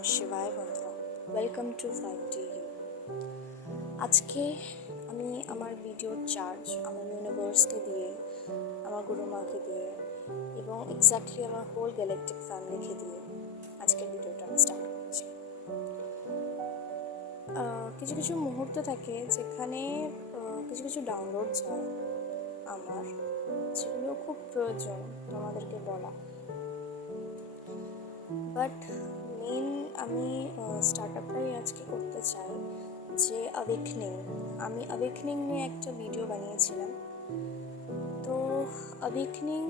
নমঃ শিবায় বন্ধুরা, welcome to 5DU। আজকে আমি আমার ভিডিওর চার্জ আমার ইউনিভার্সকে দিয়ে, আমার গুরুমাকে দিয়ে এবং এক্স্যাক্টলি আমার হোল গ্যালাকটিক ফ্যামিলিকে দিয়ে আজকের ভিডিওটা আমি স্টার্ট করছি। কিছু কিছু মুহূর্ত থাকে যেখানে কিছু কিছু ডাউনলোডস হয় আমার, যেগুলো খুব প্রয়োজন তোমাদেরকে বলা। বাট মেন আমি স্টার্ট আপটাই আজকে করতে চাই যে আমি অ্যাওয়েকনিং নিয়ে একটা ভিডিও বানিয়েছিলাম। তো অ্যাওয়েকনিং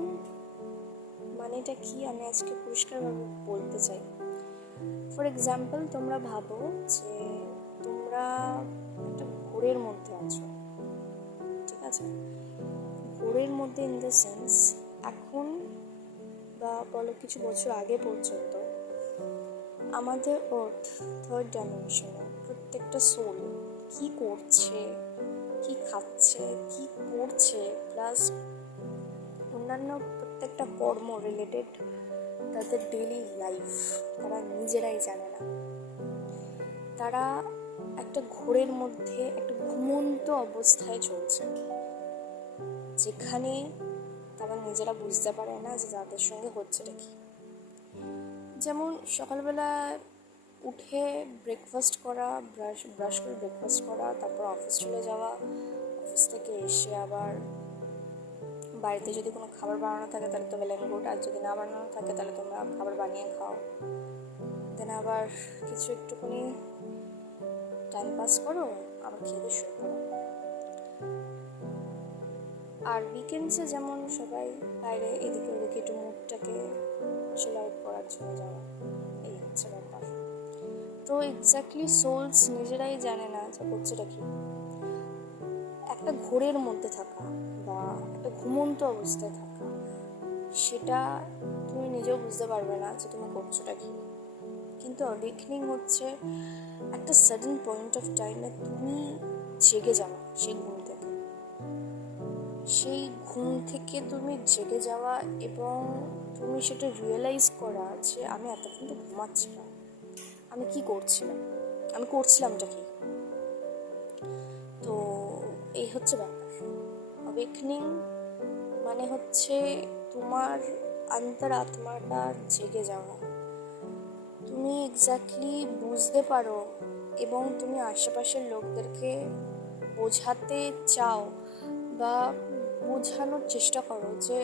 মানেটা কি আমি আজকে পরিষ্কারভাবে বলতে চাই। ফর এক্সাম্পল, তোমরা ভাবো যে তোমরা একটা ঘোরের মধ্যে আছো, ঠিক আছে? ঘোরের মধ্যে ইন দ্য সেন্স, এখন বা বলো কিছু বছর আগে পর্যন্ত আমাদের আর্থ থার্ড ডাইমেনশনে প্রত্যেকটা সোল কি করছে, কি খাচ্ছে, কি করছে, প্লাস অন্যান্য প্রত্যেকটা কর্ম রিলেটেড তাদের ডেইলি লাইফ তারা নিজেরাই জানে না। তারা একটা ঘোরের মধ্যে একটা ঘুমন্ত অবস্থায় চলছে, যেখানে তারা নিজেরা বুঝতে পারে না যে তাদের সঙ্গে হচ্ছেটা কি। যেমন সকালবেলা উঠে ব্রেকফাস্ট করা, ব্রাশ করে ব্রেকফাস্ট করা, তারপর অফিস চলে যাওয়া, অফিস থেকে এসে আবার বাড়িতে যদি কোনো খাবার বানানো থাকে তাহলে তো ওয়েল অ্যান্ড গুড, আর যদি না বানানো থাকে তাহলে তোমরা খাবার বানিয়ে খাও। দেন আবার কিছু একটুখানি টাইম পাস করো, আবার খেয়ে দিয়ে শুরু করো। আর উইকেন্ডসে যেমন সবাই বাইরে এদিকে ওদিকে একটু মুডটাকে চিল আউট করার জন্য যাওয়া, এই হচ্ছে ব্যাপার। তো এক্স্যাক্টলি সোলস নিজেরাই জানে না যে করছেটা কি। একটা ঘোরের মধ্যে থাকা বা একটা ঘুমন্ত অবস্থায় থাকা, সেটা তুমি নিজেও বুঝতে পারবে না যে তুমি করছোটা কি। কিন্তু অ্যাওয়েকনিং হচ্ছে একটা সাডেন পয়েন্ট অফ টাইমে তুমি জেগে যাওয়া, সেই ঘুম থেকে তুমি জেগে যাওয়া এবং তুমি সেটা রিয়েলাইজ করা যে আমি এতক্ষণ তো ঘুমাচ্ছিলাম, আমি কি করছিলাম, আমি করছিলামটা কি। তো এই হচ্ছে ব্যাপার। অ্যাওয়েকনিং মানে হচ্ছে তোমার অন্তরাত্মাটা জেগে যাওয়া। তুমি এক্স্যাক্টলি বুঝতে পারো এবং তুমি আশেপাশের লোকদেরকে বোঝাতে চাও বা বোঝানোর চেষ্টা করো যে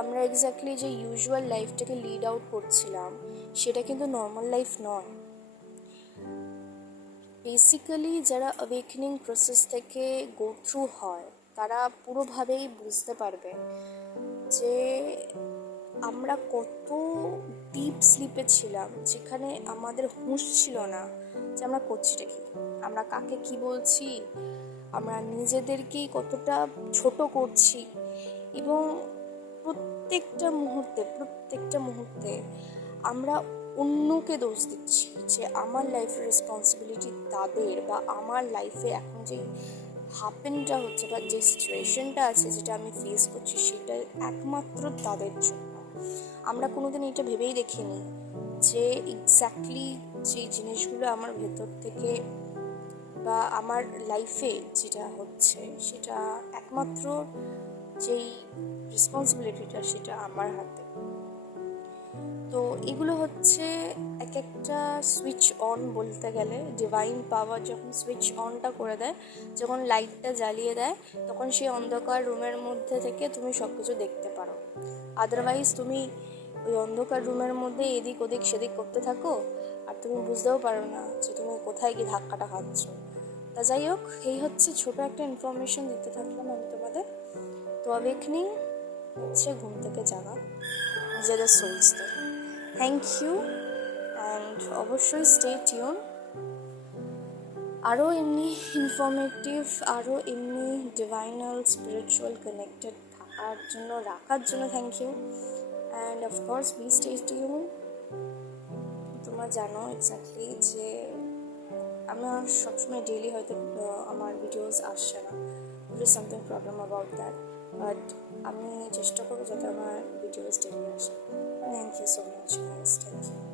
আমরা এক্স্যাক্টলি যে ইউজুয়াল লাইফটাকে লিড আউট করছিলাম সেটা কিন্তু নর্মাল লাইফ নয়। বেসিক্যালি যারা অ্যাওয়েকনিং প্রসেস থেকে গো থ্রু হয় তারা পুরোভাবেই বুঝতে পারবে যে আমরা কত ডিপ স্লিপে ছিলাম, যেখানে আমাদের হুঁশ ছিল না যে আমরা করছিটা কি, আমরা কাকে কি বলছি, আমরা নিজেদেরকেই কতটা ছোট করছি এবং প্রত্যেকটা মুহূর্তে আমরা অন্যকে দোষ দিচ্ছি যে আমার লাইফের রেসপন্সিবিলিটি তাদের, বা আমার লাইফে এখন যে হ্যাপেনটা হচ্ছে বা যে সিচুয়েশনটা আছে যেটা আমি ফেস করছি সেটা একমাত্র তাদের জন্য। আমরা কোনোদিন এটা ভেবেই দেখিনি যে এক্স্যাক্টলি যে জিনিসগুলো আমার ভেতর থেকে বা আমার লাইফে যেটা হচ্ছে সেটা একমাত্র যেই রেসপন্সিবিলিটিটা সেটা আমার হাতে। তো এগুলো হচ্ছে এক একটা সুইচ অন বলতে গেলে, ডিভাইন পাওয়ার যখন সুইচ অনটা করে দেয়, যখন লাইটটা জ্বালিয়ে দেয়, তখন সেই অন্ধকার রুমের মধ্যে থেকে তুমি সব কিছু দেখতে পারো। আদারওয়াইজ তুমি ওই অন্ধকার রুমের মধ্যে এদিক ওদিক সেদিক করতে থাকো আর তুমি বুঝতেও পারো না যে তুমি কোথায় গিয়ে ধাক্কাটা খাচ্ছ। তা যাই হোক, এই হচ্ছে ছোটো একটা ইনফরমেশন দিতে থাকলাম আমি তোমাদের। তো অ্যাওয়েকনিং হচ্ছে ঘুম থেকে জাগা নিজেদের সোলসদের। থ্যাংক ইউ অ্যান্ড অবশ্যই স্টে টিউন। আরও এমনি ইনফরমেটিভ, আরও এমনি ডিভাইনাল স্পিরিচুয়াল কানেক্টেড রাখার জন্য thank you and of course be stay tune. তোমরা জানো এক্স্যাক্টলি যে আমার সবসময় ডেইলি হয়তো আমার ভিডিওস আসছে না, there is something problem about that, but আমি চেষ্টা করবো যাতে আমার ভিডিওস ডেইলি আসে। Thank you so much guys, thank you.